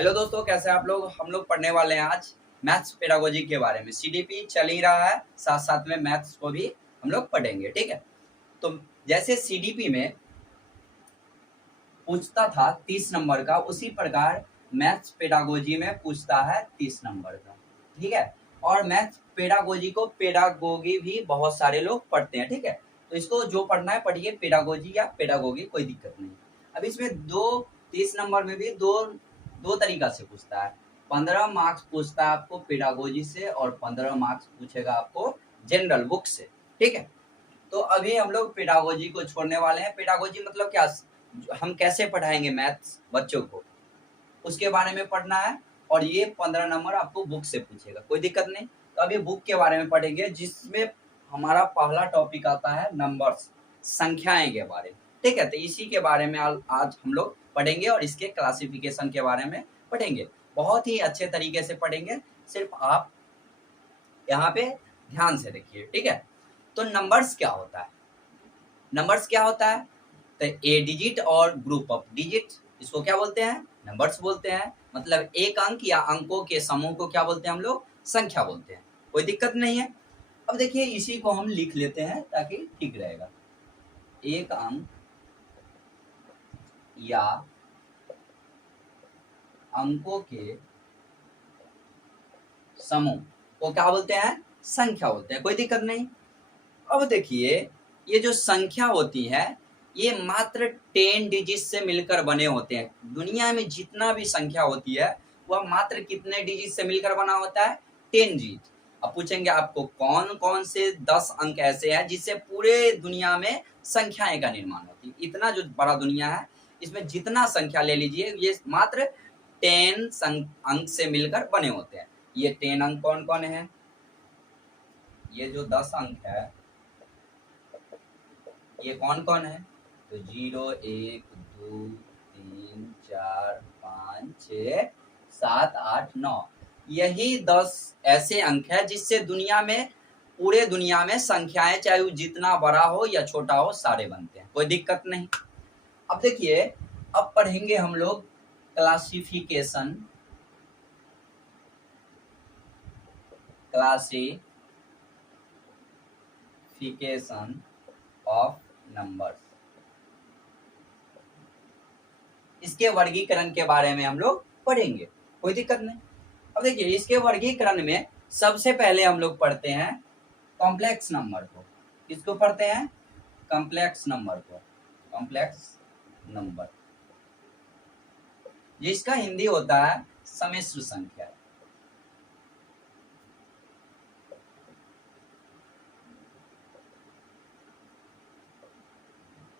Hello दोस्तों, कैसे आप लोग। हम लोग पढ़ने वाले हैं आज मैथ्स पेडागोजी के बारे में। सीडीपी चल ही रहा है, साथ साथ में मैथ्स को भी हम लोग पढ़ेंगे, ठीक है। तो जैसे सीडीपी में पूछता था 30 नंबर का, उसी प्रकार मैथ्स पेडागोजी में पूछता है 30 नंबर का, ठीक है। और मैथ्स पेडागोजी को पेडागोगी भी बहुत सारे लोग पढ़ते हैं, ठीक है। तो इसको जो पढ़ना है पढ़िए, पेडागोजी या पेडागोगी, कोई दिक्कत नहीं। अब इसमें 30 नंबर में भी दो तरीका से पूछता है। 15 मार्क्स पूछता है आपको पेडागोजी से, और 15 मार्क्स पूछेगा आपको जनरल बुक से, ठीक है। तो अभी हम लोग पेडागोजी को छोड़ने वाले हैं। पेडागोजी मतलब क्या, हम कैसे पढ़ाएंगे मैथ्स बच्चों को, उसके बारे में पढ़ना है। और ये 15 नंबर आपको बुक से पूछेगा, कोई दिक्कत नहीं। तो अभी बुक के बारे में पढ़ेंगे, जिसमें हमारा पहला टॉपिक आता है नंबर्स, संख्याएं के बारे में, ठीक है। तो इसी के बारे में आज हम लोग पढ़ेंगे और इसके क्लासिफिकेशन के बारे में पढ़ेंगे। बहुत ही अच्छे तरीके से पढ़ेंगे, सिर्फ आप यहाँ पे ध्यान से देखिए, ठीक है। तो नंबर्स क्या होता है, नंबर्स क्या होता है, तो ए डिजिट और ग्रुप ऑफ डिजिट, इसको क्या बोलते हैं, नंबर्स बोलते हैं। मतलब एक अंक या अंकों के समूह को क्या बोलते हैं हम लोग, संख्या बोलते हैं। कोई दिक्कत नहीं है। अब देखिए, इसी को हम लिख लेते हैं ताकि ठीक रहेगा। एक अंक या अंकों के समूह को क्या बोलते हैं, संख्या बोलते हैं। कोई दिक्कत नहीं। अब देखिए, ये जो संख्या होती है ये मात्र 10 डिजिट से मिलकर बने होते हैं। दुनिया में जितना भी संख्या होती है वह मात्र कितने डिजिट से मिलकर बना होता है, 10 डिजिट। अब पूछेंगे आपको कौन कौन से 10 अंक ऐसे हैं जिससे पूरे दुनिया में संख्याएं का निर्माण होती है। इतना जो बड़ा दुनिया है, इसमें जितना संख्या ले लीजिए, ये मात्र 10 अंक से मिलकर बने होते हैं। ये 10 अंक कौन कौन है, ये जो 10 अंक है ये कौन कौन है, तो 0 1 2 3 4 5 6 7 8 9, यही 10 ऐसे अंक है जिससे दुनिया में, पूरे दुनिया में संख्याएं, चाहे वो जितना बड़ा हो या छोटा हो, सारे बनते हैं। कोई दिक्कत नहीं। अब देखिए, अब पढ़ेंगे हम लोग क्लासिफिकेशन ऑफ नंबर्स, इसके वर्गीकरण के बारे में हम लोग पढ़ेंगे। कोई दिक्कत नहीं। अब देखिए, इसके वर्गीकरण में सबसे पहले हम लोग पढ़ते हैं कॉम्प्लेक्स नंबर को। किसको पढ़ते हैं, कॉम्प्लेक्स नंबर को। कॉम्प्लेक्स नंबर जिसका हिंदी होता है सम्मिश्र संख्या,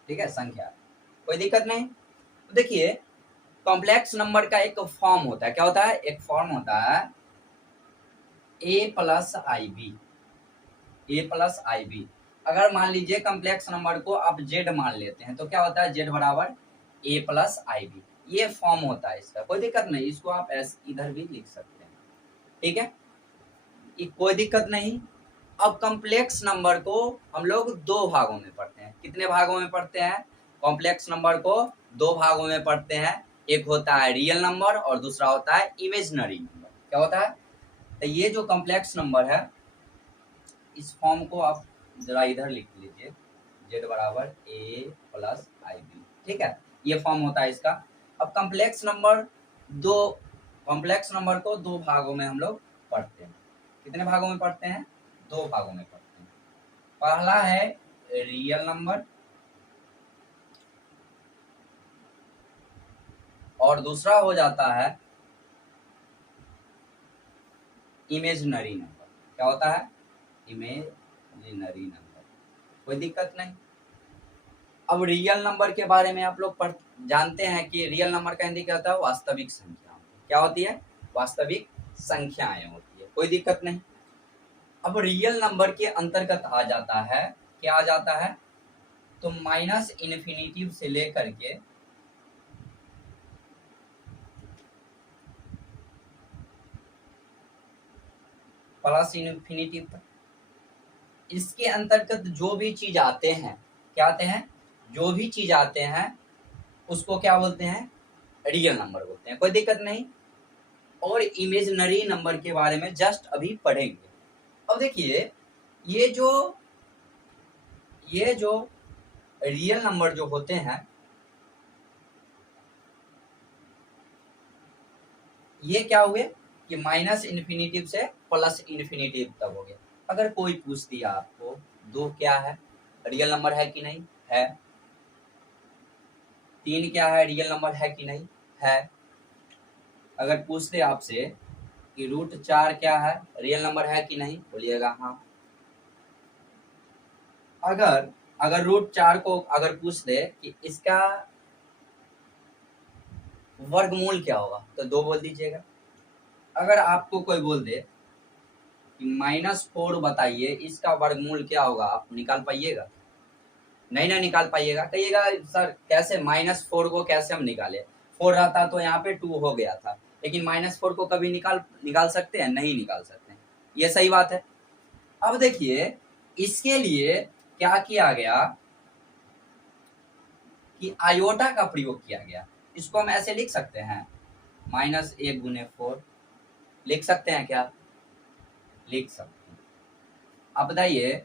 ठीक है, संख्या। कोई दिक्कत नहीं। तो देखिए, कॉम्प्लेक्स नंबर का एक फॉर्म होता है। क्या होता है, एक फॉर्म होता है a plus i b, a plus i b. अगर मान लीजिए कॉम्प्लेक्स नंबर को आप z मान लेते हैं, तो क्या होता है, z बराबर a प्लस आई बी। ये फॉर्म होता है इसका। कोई दिक्कत नहीं, इसको आप ऐसे इधर भी लिख सकते हैं, ठीक है, कोई दिक्कत नहीं। अब कॉम्प्लेक्स नंबर को हम लोग दो भागों में पढ़ते हैं। कितने भागों में पढ़ते हैं, कॉम्प्लेक्स नंबर को दो भागों में पढ़ते हैं। एक होता है रियल नंबर और दूसरा होता है इमेजिनरी नंबर। क्या होता है, तो ये जो कॉम्प्लेक्स नंबर है, इस फॉर्म को आप जरा इधर लिख लीजिए, z बराबर a प्लस आई बी, ठीक है, ये फॉर्म होता है इसका। अब कॉम्प्लेक्स नंबर को दो भागों में हम लोग पढ़ते हैं। कितने भागों में पढ़ते हैं, दो भागों में पढ़ते हैं। पहला है रियल नंबर और दूसरा हो जाता है इमेजिनरी नंबर। क्या होता है, इमेजिनरी नंबर। कोई दिक्कत नहीं। अब रियल नंबर के बारे में आप लोग जानते हैं कि रियल नंबर का हिंदी क्या होता है, वास्तविक संख्या। क्या होती है, वास्तविक संख्याएं होती है। कोई दिक्कत नहीं। अब रियल नंबर के अंतर्गत आ जाता है, क्या आ जाता है, तो माइनस इन्फिनिटी से लेकर के प्लस इन्फिनिटी तक, इसके अंतर्गत जो भी चीज आते हैं, क्या आते हैं, जो भी चीज आते हैं उसको क्या बोलते हैं, रियल नंबर बोलते हैं। कोई दिक्कत नहीं। और इमेजिनरी नंबर के बारे में जस्ट अभी पढ़ेंगे। अब देखिए ये जो रियल नंबर जो होते हैं ये क्या हुए कि माइनस इन्फिनिटिव से प्लस इन्फिनिटिव तक हो गया। अगर कोई पूछ दिया आपको दो क्या है, रियल नंबर है कि नहीं है, तीन क्या है, रियल नंबर है कि नहीं है, अगर पूछ दे आपसे कि रूट 4 क्या है, रियल नंबर है कि नहीं, बोलिएगा हाँ। अगर रूट 4 को अगर पूछ दे कि इसका वर्गमूल क्या होगा तो 2 बोल दीजिएगा। अगर आपको कोई बोल दे कि -4 बताइए इसका वर्गमूल क्या होगा, आप निकाल पाइएगा? नहीं ना निकाल पाइएगा। कहिएगा सर कैसे -4 को कैसे हम निकाले, 4 रहता तो यहाँ पे 2 हो गया था, लेकिन -4 को कभी निकाल सकते हैं? नहीं निकाल सकते हैं। ये सही बात है। अब देखिए इसके लिए क्या किया गया कि आयोटा का प्रयोग किया गया। इसको हम ऐसे लिख सकते हैं -1 गुने 4 लिख सकते हैं क्या? लिख सकते हैं। अब बताइए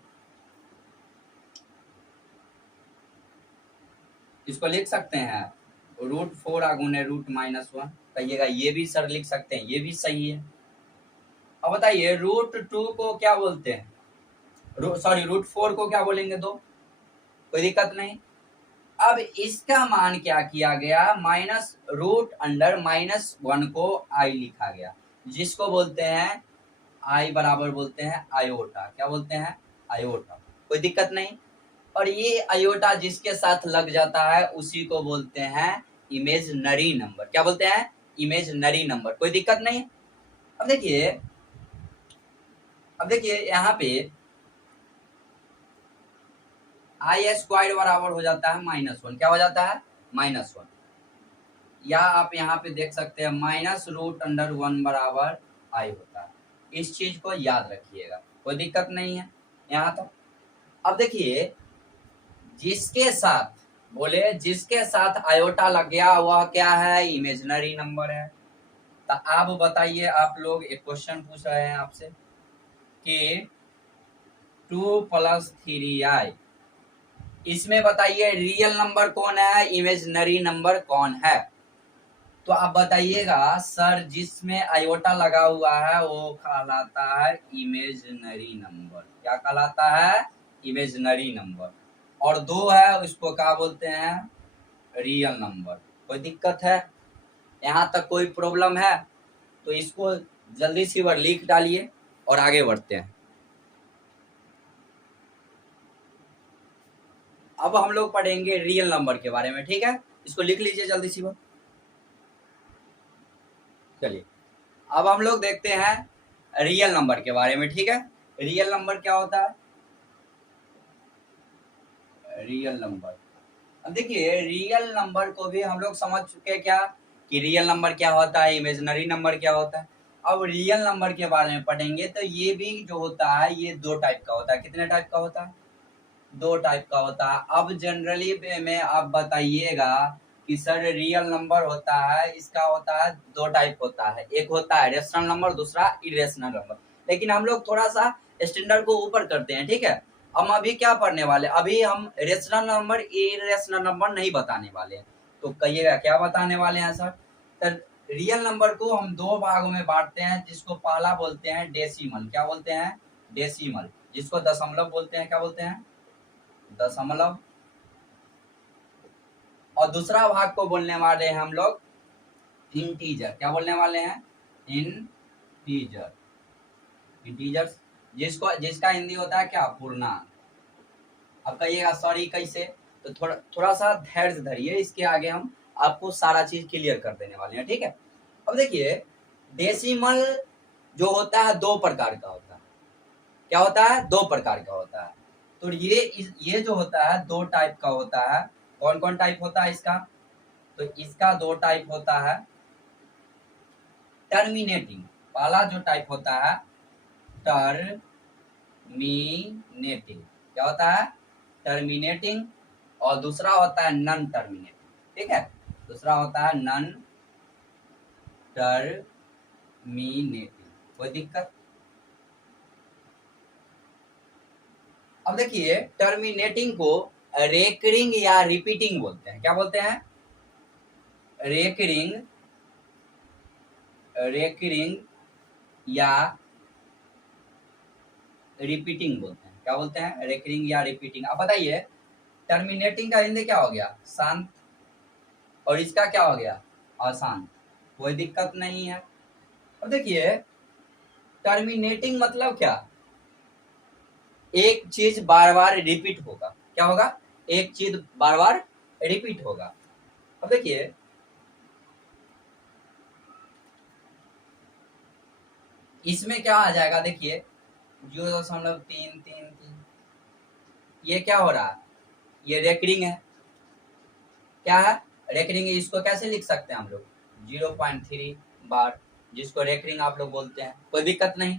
इसको लिख सकते हैं √4 गुने √-1। कहिएगा ये भी सर लिख सकते हैं, ये भी सही है। अब बताइए √2 को क्या बोलते हैं, √4 को क्या बोलेंगे? दो, कोई दिक्कत नहीं। अब इसका मान क्या किया गया, -√1 को आई लिखा गया, जिसको बोलते हैं आई बराबर बोलते हैं आयोटा। क्या बोलते हैं? आयोटा। कोई दिक्कत नहीं। और ये आयोटा जिसके साथ लग जाता है उसी को बोलते हैं इमेजिनरी नंबर। क्या बोलते हैं? Imaginary number. कोई दिक्कत नहीं। अब देखिए यहाँ पे i² बराबर हो जाता है -1। क्या हो जाता है? -1। या आप यहाँ पे देख सकते हैं -√1 बराबर आई होता है। इस चीज को याद रखिएगा, कोई दिक्कत नहीं है यहाँ तक। अब देखिए जिसके साथ आयोटा लग गया वह क्या है? इमेजिनरी नंबर है। तो आप बताइए, आप लोग एक क्वेश्चन पूछ रहे हैं आपसे कि 2 + 3i, इसमें बताइए रियल नंबर कौन है, इमेजिनरी नंबर कौन है? तो आप बताइएगा सर जिसमें आयोटा लगा हुआ है वो कहलाता है इमेजिनरी नंबर। क्या कहलाता है? Imaginary number. और 2 है उसको क्या बोलते हैं? Real number. कोई दिक्कत है यहाँ तक? कोई प्रॉब्लम है तो इसको जल्दी से बार लिख डालिए और आगे बढ़ते हैं। अब हम लोग पढ़ेंगे रियल नंबर के बारे में, ठीक है? इसको लिख लीजिए जल्दी से बार। चलिए अब हम लोग देखते हैं रियल नंबर के बारे में, ठीक है? रियल नंबर क्या होता है? रियल नंबर, अब देखिए रियल नंबर को भी हम लोग समझ चुके क्या कि रियल नंबर क्या होता है, इमेजिनरी नंबर क्या होता है। अब रियल नंबर के बारे में पढ़ेंगे तो ये भी जो होता है ये 2 टाइप का होता है। कितने टाइप का होता है? 2 टाइप का होता है। अब जनरली में आप बताइएगा कि सर रियल नंबर होता है, इसका होता है 2 टाइप होता है, एक होता है रेशनल नंबर, दूसरा इरेशनल नंबर। लेकिन हम लोग थोड़ा सा स्टैंडर्ड को ऊपर करते हैं, ठीक है? हम अभी क्या पढ़ने वाले, अभी हम रेशनल नंबर इरेशनल नंबर नहीं बताने वाले हैं। तो कहिएगा क्या बताने वाले हैं सर? सर रियल नंबर को हम 2 भागों में बांटते हैं, जिसको पहला बोलते हैं डेसिमल। क्या बोलते हैं? डेसिमल। जिसको दशमलव बोलते हैं। क्या बोलते हैं? दशमलव। और दूसरा भाग को बोलने वाले हैं हम लोग इंटीजर। क्या बोलने वाले हैं? इंटीजर। इंटीजर्स जिसका हिंदी होता है क्या? पूर्णांक। अब कहिएगा सॉरी कैसे, तो थोड़ा सा धैर्य धरिए, इसके आगे हम आपको सारा चीज क्लियर कर देने वाले हैं, ठीक है? अब देखिए डेसिमल जो होता है 2 प्रकार का होता है। क्या होता है? 2 प्रकार का होता है। तो ये जो होता है 2 टाइप का होता है। कौन कौन टाइप होता है इसका? तो इसका 2 टाइप होता है। टर्मिनेटिंग, पहला जो टाइप होता है टर्मिनेटिंग। क्या होता है? टर्मिनेटिंग। और दूसरा होता है नॉन टर्मिनेटिंग, ठीक है? दूसरा होता है नॉन टर्मिनेटिंग। कोई दिक्कत? अब देखिए टर्मिनेटिंग को रेकरिंग या रिपीटिंग बोलते हैं। क्या बोलते हैं? रेकरिंग या रिपीटिंग बोलते हैं। क्या बोलते हैं? रेकरिंग या रिपीटिंग। अब बताइए टर्मिनेटिंग का हिंदी क्या हो गया? शांत। और इसका क्या हो गया? अशांत। कोई दिक्कत नहीं है। अब देखिए टर्मिनेटिंग मतलब क्या? एक चीज बार बार रिपीट होगा। क्या होगा? एक चीज बार बार रिपीट होगा। अब देखिए इसमें क्या आ जाएगा? देखिए 0.333 ये क्या हो रहा है? ये रेकरिंग है। क्या है? रेकरिंग। इसको कैसे लिख सकते हैं हम लोग? 0.3 बार, जिसको रेकरिंग आप लोग बोलते हैं। कोई दिक्कत नहीं।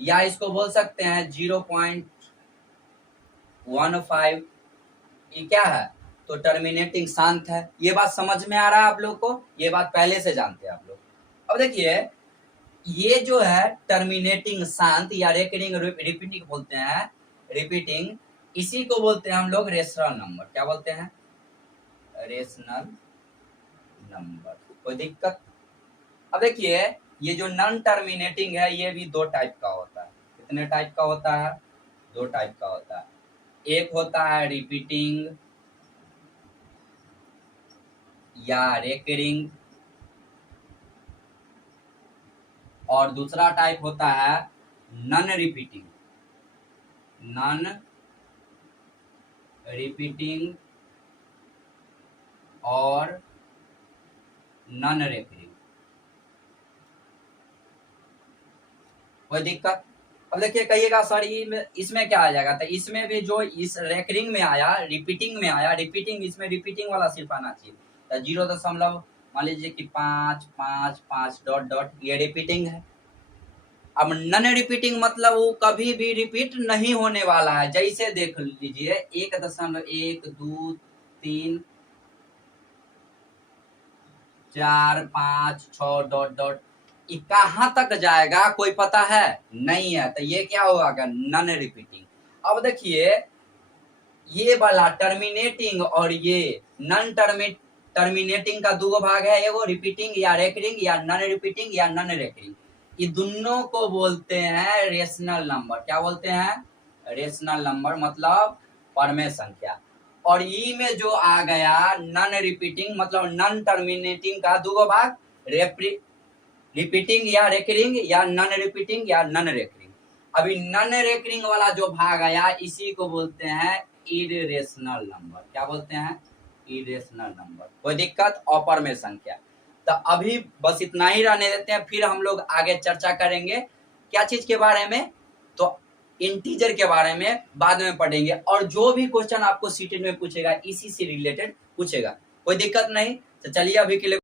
या इसको बोल सकते हैं 0.15। ये क्या है? तो टर्मिनेटिंग शांत है। ये बात समझ में आ रहा है आप लोग को? ये बात पहले से जानते हैं आप लोग। अब देखिए ये जो है टर्मिनेटिंग शांत या रेकरिंग रिपीटिंग बोलते हैं। रिपीटिंग इसी को बोलते हैं हम लोग रेशनल नंबर। क्या बोलते हैं? Rational number. कोई दिक्कत? अब देखिए ये जो नॉन टर्मिनेटिंग है ये भी दो टाइप का होता है। कितने टाइप का होता है? दो टाइप का होता है। एक होता है रिपीटिंग या रेकरिंग, और दूसरा टाइप होता है नॉन रिपीटिंग। नॉन रिपीटिंग और नॉन रेकरिंग। कोई दिक्कत? अब देखिए कहिएगा सर इसमें क्या आ जाएगा? तो इसमें भी जो इस रेकरिंग में आया, रिपीटिंग में आया, रिपीटिंग इसमें रिपीटिंग वाला सिर्फ आना चाहिए। तो 0. मान लीजिए कि 5 डॉट डॉट ये रिपीटिंग है। अब नॉन रिपीटिंग मतलब वो कभी भी रिपीट नहीं होने वाला है। जैसे देख लीजिए 1.1 2 3 4 5 6 डॉट डॉट कहां तक जाएगा कोई पता है? नहीं है। तो ये क्या होगा? Non repeating. अब देखिए ये वाला टर्मिनेटिंग और ये नॉन टर्मिनेटिंग का दो भाग है। एगो रिपीटिंग या रेकरिंग या नॉन रिपीटिंग या नॉन रेकरिंग। ये दोनों को बोलते हैं रेशनल नंबर। क्या बोलते हैं? रेशनल नंबर मतलब परमेय संख्या। और ई में जो आ गया नॉन रिपीटिंग मतलब नॉन टर्मिनेटिंग का दो भाग, रिपीटिंग या रेकरिंग या नॉन रिपीटिंग या नॉन रेकरिंग। अभी नॉन रेकरिंग वाला जो भाग आया इसी को बोलते हैं इरेशनल नंबर। क्या बोलते हैं? Irrational number. कोई दिक्कत? अपरमेय संख्या। तो अभी बस इतना ही रहने देते हैं, फिर हम लोग आगे चर्चा करेंगे क्या चीज के बारे में? तो इंटीजर के बारे में बाद में पढ़ेंगे। और जो भी क्वेश्चन आपको सीटेट में पूछेगा इसी से रिलेटेड पूछेगा। कोई दिक्कत नहीं। तो चलिए अभी के लिए